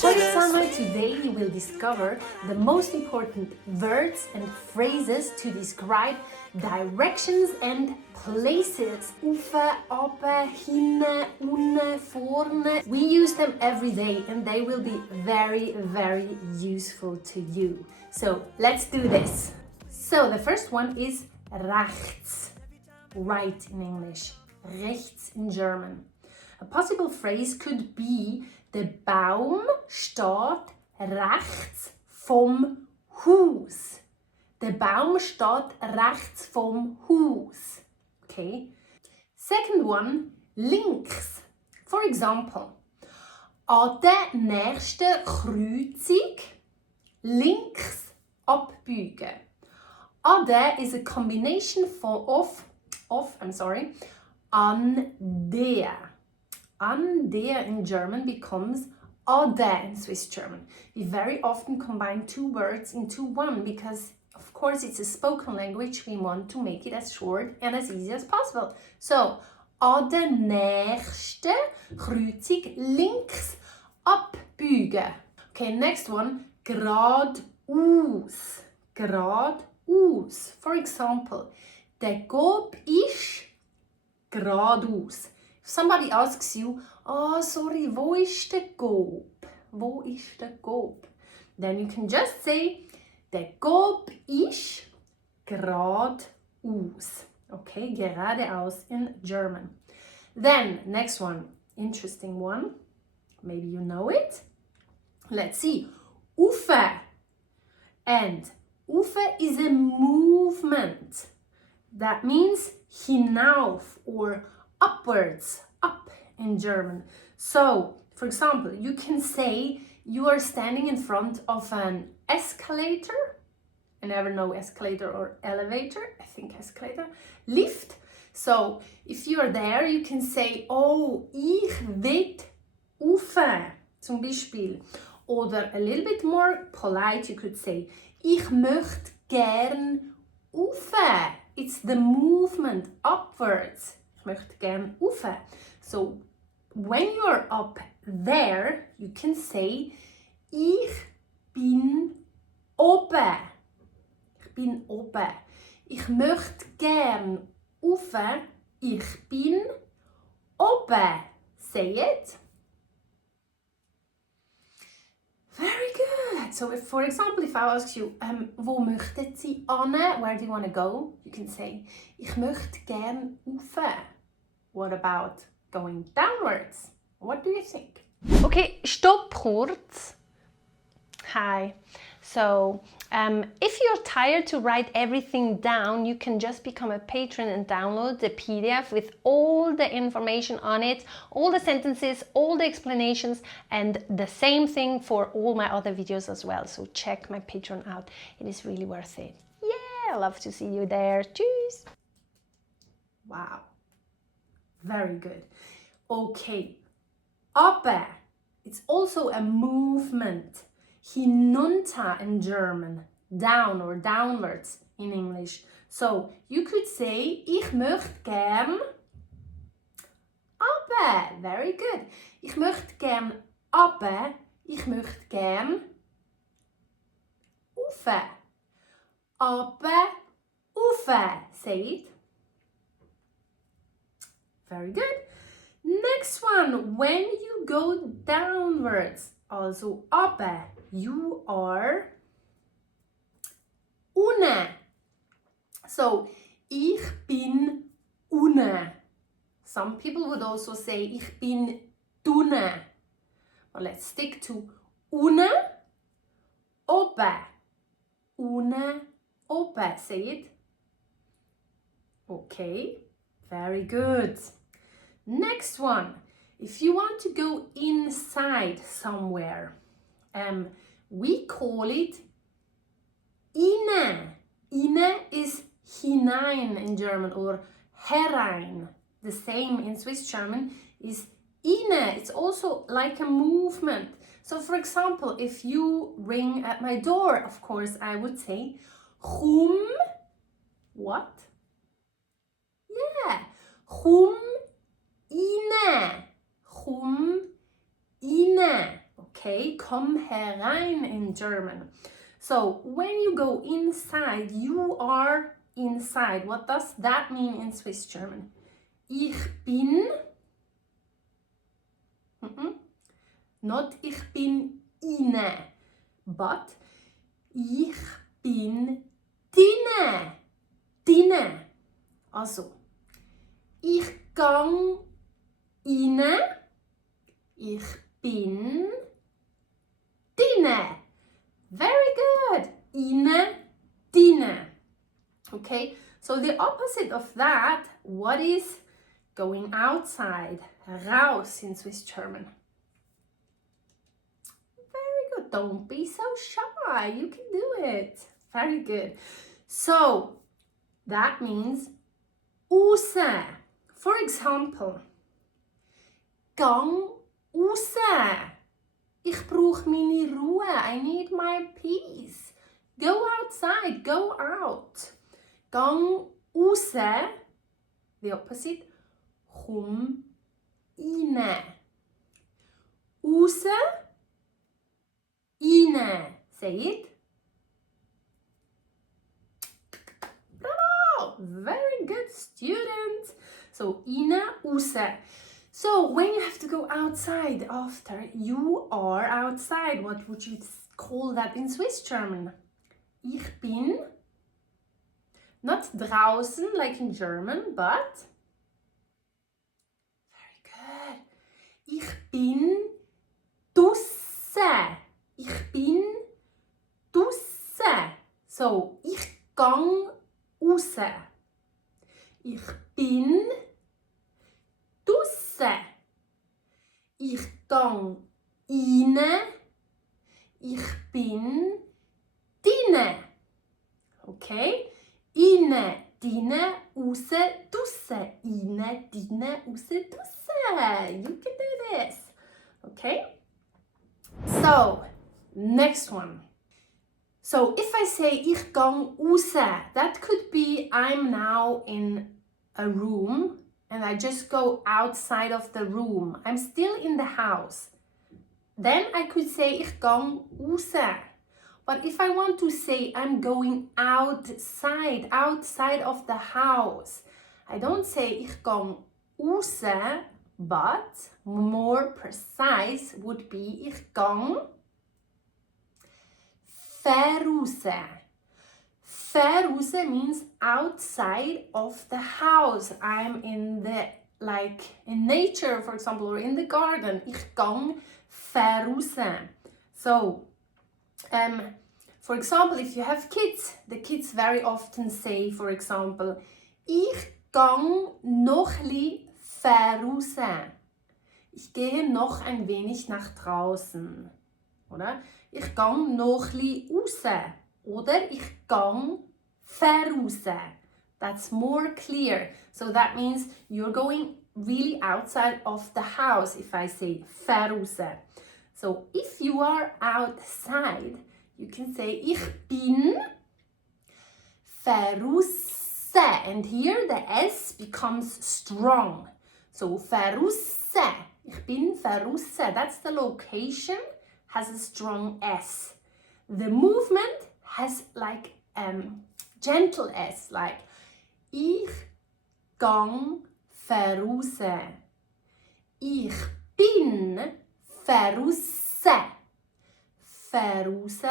For example, today you will discover the most important words and phrases to describe directions and places. Ufe, oben, hinten, unten, vorne. We use them every day and they will be very, very useful to you. So let's do this. So the first one is rächts, right in English, rechts in German. A possible phrase could be: der Baum steht rechts vom Haus. Der Baum steht rechts vom Haus. Okay. Second one, links. For example, an der nächsten Kreuzung links abbiegen. An der is a combination of an der. An der in German becomes an der in Swiss German. We very often combine two words into one because, of course, it's a spoken language. We want to make it as short and as easy as possible. So, an der nächsten Kreuzung links abbiegen. Okay, next one, gradus. Gradus. For example, der Gob ist gradus. If somebody asks you, oh, sorry, wo ist der Gob? Wo ist der Gob? Then you can just say, der Gob ist gradus. Okay, geradeaus in German. Then, next one, interesting one. Maybe you know it. Let's see. Ufe. And Ufe is a movement. That means hinauf or upwards, up in German. So, for example, you can say you are standing in front of an escalator. I never know escalator or elevator. I think escalator. Lift. So, if you are there, you can say, oh, ich will ufe, zum Beispiel. Oder a little bit more polite, you could say, ich möchte gern ufe. It's the movement upwards. Ich möchte gern ufe. So, when you are up there, you can say, ich bin oben. Ich bin oben. Ich möchte gern ufe. Ich bin oben. Say it. Very good. So, if, for example, if I ask you, wo möchten Sie hin? Where do you want to go? You can say, ich möchte gern ufe. What about going downwards? What do you think? Okay, stopp kurz. Hi. So, if you're tired to write everything down, you can just become a patron and download the PDF with all the information on it, all the sentences, all the explanations, and the same thing for all my other videos as well. So check my Patreon out. It is really worth it. Yeah, I love to see you there. Tschüss. Wow. Very good. Okay. Aber. It's also a movement. Hinunter in German. Down or downwards in English. So, you could say, ich möchte gern runter. Very good. Ich möchte gern runter. Ich möchte gern rauf. Runter, rauf. Say it. Very good. Next one. When you go downwards, also runter, you are unten. So, ich bin unten. Some people would also say, ich bin dunne. But let's stick to unten, oben. Unten, oben. Say it. Okay, very good. Next one. If you want to go inside somewhere, we call it inne. Inne is hinein in German or herein. The same in Swiss German is inne. It's also like a movement. So for example, if you ring at my door, of course, I would say, komm, what? Yeah, komm inne. Komm inne. Okay. Okay, komm herein in German. So when you go inside, you are inside. What does that mean in Swiss German? Ich bin, not ich bin inne, but ich bin dinne. Dinne. Also, ich gang inne, ich bin dinne. Very good. Inne, dinne. Okay, so the opposite of that, what is going outside? Raus in Swiss German. Very good. Don't be so shy. You can do it. Very good. So that means raus. For example, gang raus. Ich brauche meine Ruhe. I need my peace. Go outside. Go out. Gang raus. The opposite. Komm rein. Raus. Rein. Say it. Bravo! Very good, student. So, rein, raus. So, when you have to go outside after, you are outside. What would you call that in Swiss German? Ich bin, not draußen like in German, but very good. Ich bin dusse. Ich bin dusse. So, ich gang raus. Ich bin dusse. Ich gang rein. Ich bin dinne. Okay? Inne, dinne, raus, dusse. Inne, dinne, raus, dusse. You can do this. Okay? So, next one. So, if I say ich gang raus, that could be I'm now in a room and I just go outside of the room. I'm still in the house. Then I could say ich gang raus. But if I want to say I'm going outside of the house, I don't say ich gang raus, but more precise would be ich gang voraus. Voraus means outside of the house. I'm in the, like in nature, for example, or in the garden. Ich gang voraus. So, for example, if you have kids, the kids very often say, for example, ich gang nochli voraus. Ich gehe noch ein wenig nach draußen. Oder? Ich gang nochli raus. Oder ich gang voraus. That's more clear. So that means you're going really outside of the house if I say voraus. So if you are outside, you can say ich bin voraus. And here the S becomes strong. So voraus. Ich bin voraus. That's the location, has a strong S. The movement has like gentle S, like ich gang voraus. Ich bin voraus. Voraus.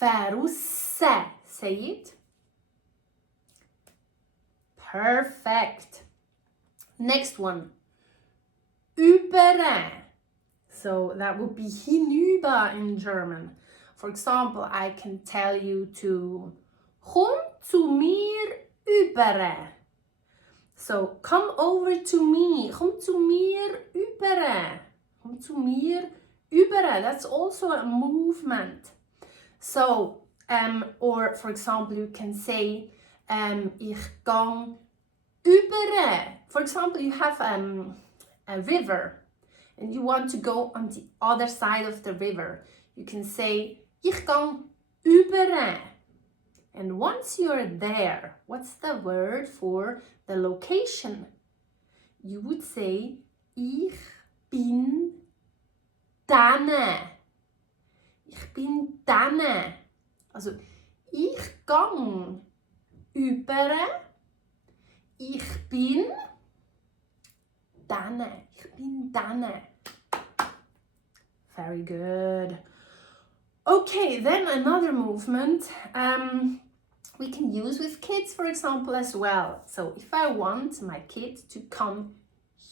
Voraus. Say it. Perfect. Next one. Über. So that would be hinüber in German. For example, I can tell you to komm zu mir über. So, come over to me. Komm zu mir über. Komm zu mir über. That's also a movement. So, or for example, you can say, ich gang über. For example, you have a river and you want to go on the other side of the river. You can say, ich gang über. And once you're there, what's the word for the location? You would say, ich bin dinne. Ich bin dinne. Also, ich gang über. Ich bin dinne. Ich bin dinne. Very good. Okay, then another movement we can use with kids, for example, as well. So if I want my kid to come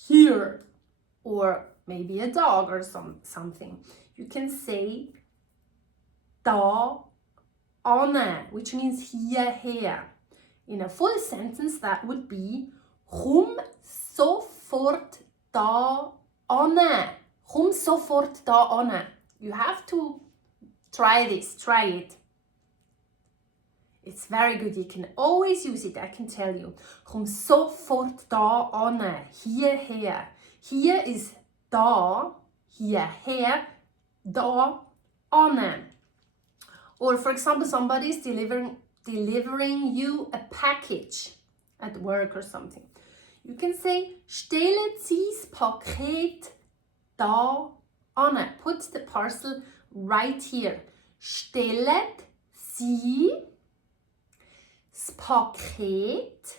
here, or maybe a dog or something, you can say da ane, which means hierher. In a full sentence, that would be komm sofort da ane. Komm sofort da ane. You have to try this, try it. It's very good, you can always use it, I can tell you. Komm sofort da ane, hierher. Hier is da, hierher, da ane. Or for example, somebody is delivering you a package at work or something. You can say, stellen Sie's Paket da ane. Put the parcel right here. Stellet Sie das Paket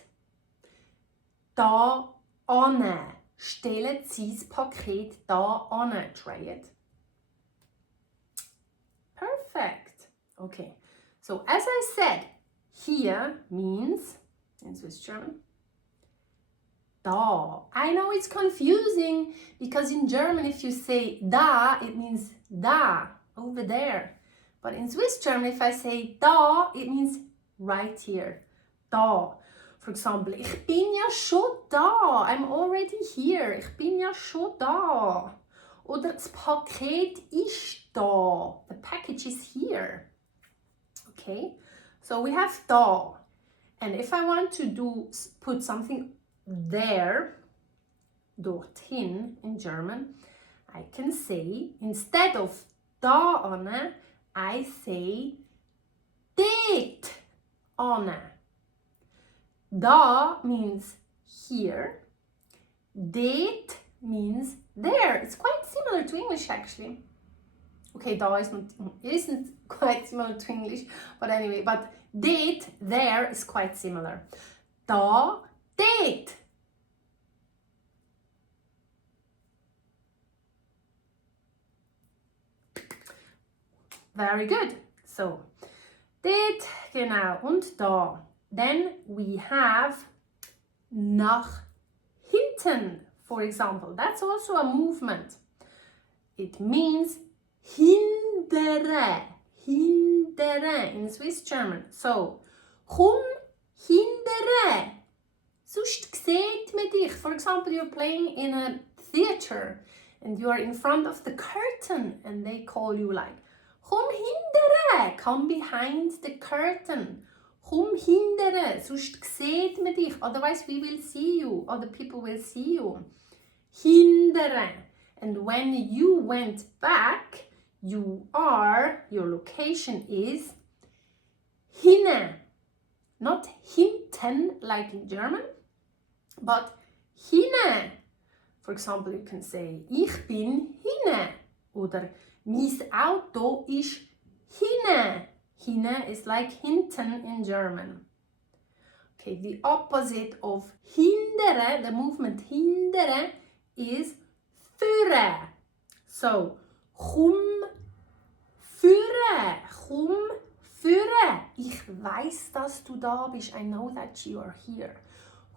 da ane. Stellet Sie das Paket da ane. Try it. Perfect. Okay. So as I said, here means, in Swiss German, da. I know it's confusing because in German if you say da, it means da, over there. But in Swiss German if I say da, it means right here. Da. For example, ich bin ja schon da. I'm already here. Ich bin ja schon da. Oder das Paket ist da. The package is here. Okay? So we have da. And if I want to put something there, dorthin in German, I can say, instead of da ane, I say det ane. Da means here, det means there. It's quite similar to English actually. Okay, da isn't quite similar to English, but anyway, but det there is quite similar. Da, det. Very good. So, det, genau, und da. Then we have nach hinten, for example. That's also a movement. It means hindere, hindere in Swiss German. So, komm hindere. Sonst sieht man dich. For example, you're playing in a theater and you are in front of the curtain and they call you like, komm hindere, come behind the curtain. Komm hindere, sonst sieht man dich. Otherwise we will see you, other people will see you. Hindere. And when you went back, your location is hinne. Not hinten like in German, but hinne. For example, you can say, ich bin hinne. Oder mein Auto ist hinne. Hinne is like hinten in German. Okay, the opposite of hindere, the movement hindere, is führe. So, komm führe, komm führe. Ich weiß, dass du da bist. I know that you are here.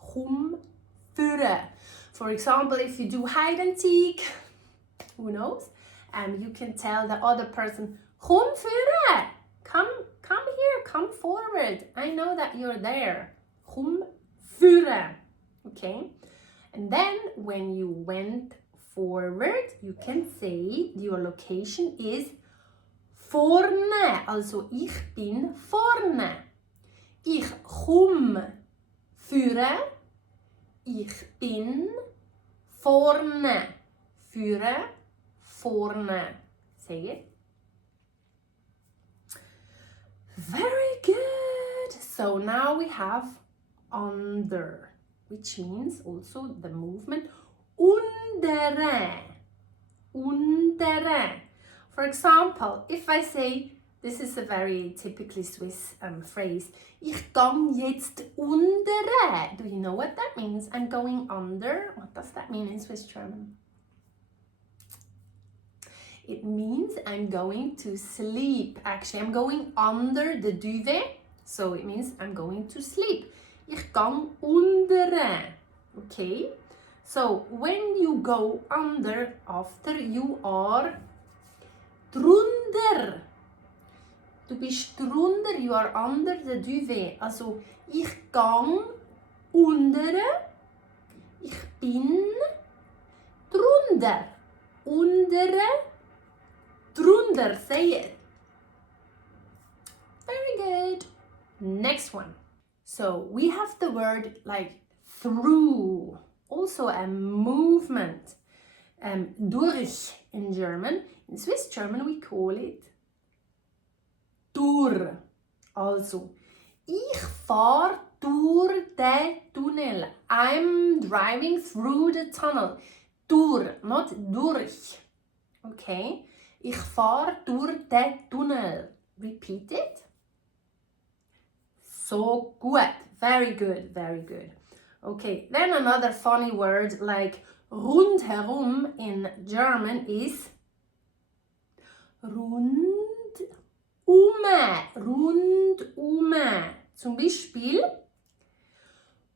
Komm führe. For example, if you do hide and seek, who knows? You can tell the other person, komm führe. Come here, come forward. I know that you're there. Komm führe. Okay? And then when you went forward, you can say your location is vorne. Also ich bin vorne. Ich komm führe. Ich bin vorne. Führe, vorne. Say it. Very good. So now we have under, which means also the movement untere. Untere. For example, if I say, this is a very typically Swiss phrase, ich gang jetzt untere. Do you know what that means? I'm going under. What does that mean in Swiss German? It means I'm going to sleep. Actually, I'm going under the duvet. So it means I'm going to sleep. Ich gang untere. Okay? So when you go under, after you are drunter. Du bist drunter, you are under the duvet. Also, ich gang untere. Ich bin drunter. Untere. Drunter, say it. Very good. Next one. So we have the word like through, also a movement. Durch in German. In Swiss German we call it durch. Also, ich fahr durch den Tunnel. I'm driving through the tunnel. Durch, not durch. Okay? Ich fahr durch den Tunnel. Repeat it. So gut. Very good, very good. Okay, then another funny word like rundherum in German is rundum. Rundum. Zum Beispiel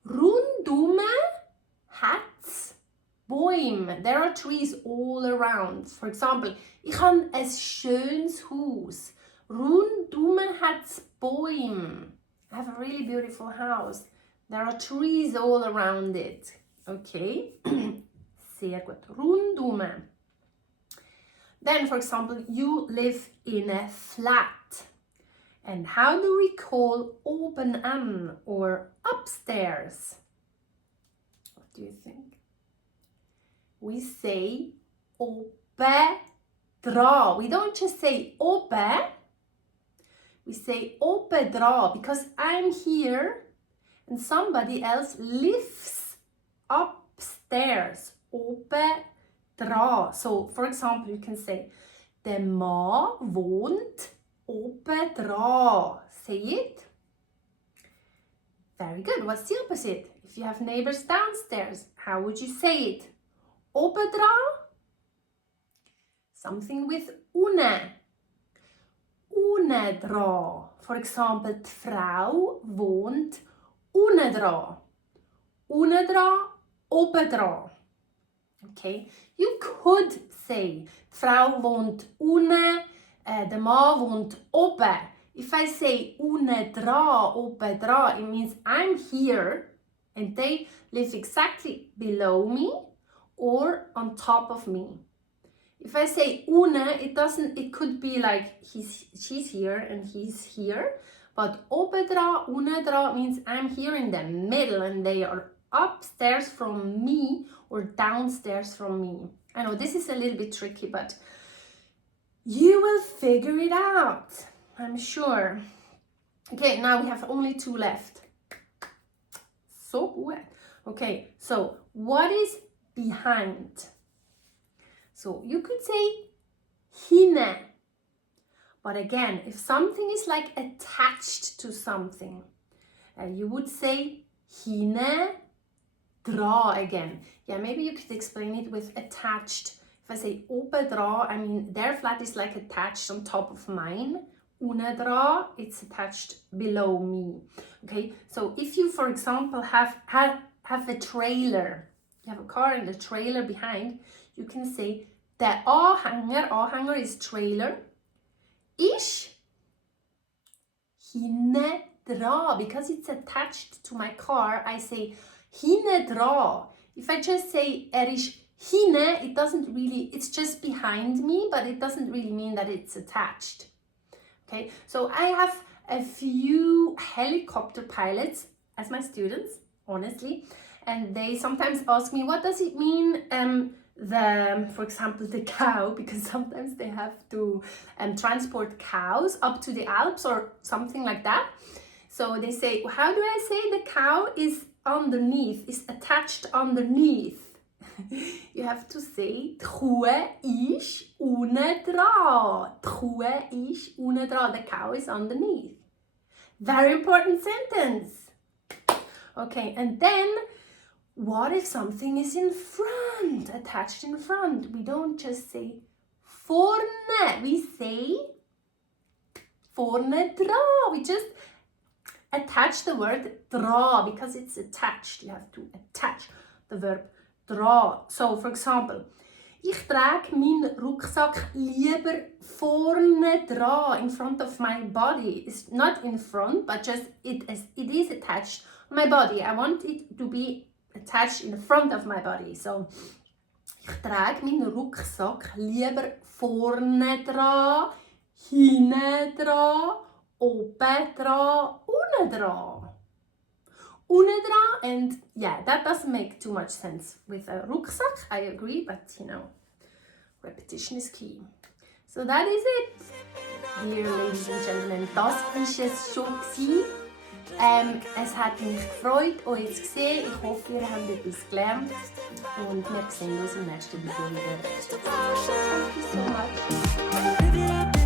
rundum hat's Bäume. There are trees all around. For example, ich habe ein schönes Haus. Rundum hat's Bäume. I have a really beautiful house. There are trees all around it. Okay? Sehr gut. Rundum. Then, for example, you live in a flat. And how do we call oben an or upstairs? What do you think? We say oben dra. We don't just say oben. We say oben dra because I'm here and somebody else lives upstairs. Oben dra. So, for example, you can say, der Mann wohnt oben dra. Say it. Very good. What's the opposite? If you have neighbors downstairs, how would you say it? Oben dra? Something with une. Une dra. For example, die Frau wohnt une dra. Une dra, oben dra. Okay, you could say, die Frau wohnt une, der Mann wohnt oben. If I say une dra, oben dra, it means I'm here and they live exactly below me or on top of me. If I say une, it could be like she's here and he's here. But oben dra, une dra means I'm here in the middle and they are upstairs from me or downstairs from me. I know this is a little bit tricky, but you will figure it out, I'm sure. Okay, now we have only two left. So good. Okay, so what is behind? So you could say hinne. But again, if something is like attached to something, you would say hinne dra again. Yeah, maybe you could explain it with attached. If I say oben dra, I mean their flat is like attached on top of mine. Une dra, it's attached below me. Okay, so if you, for example, have a trailer, you have a car and a trailer behind, you can say der Anhänger is trailer, ist hinne dra. Because it's attached to my car, I say hinne dra. If I just say ist hinne, it doesn't really, it's just behind me, but it doesn't really mean that it's attached. Okay, so I have a few helicopter pilots as my students, honestly, and they sometimes ask me, what does it mean, for example, the cow, because sometimes they have to transport cows up to the Alps or something like that. So they say, how do I say the cow is underneath, is attached underneath? You have to say, die Kuh ist unten dran. Die Kuh ist unten dran. The cow is underneath. Very important sentence. Okay, and then, what if something is in front, attached in front? We don't just say vorne. We say vorne dran. We just attach the word dra because it's attached. You have to attach the verb dra. So, for example, ich trage meinen Rucksack lieber vorne dran, in front of my body. It's not in front, but just it is attached on my body. I want it to be attached in the front of my body. So, ich trage meinen Rucksack lieber vorne dran, hinten dran, oben dran, unten dran. Unten dran, and yeah, that doesn't make too much sense with a Rucksack, I agree, but you know, repetition is key. So that is it, dear ladies and gentlemen. Das ist es schon gewesen. Es hat mich gefreut, euch zu sehen. Ich hoffe, ihr habt etwas gelernt und wir sehen uns im nächsten Video wieder. Thank you so much.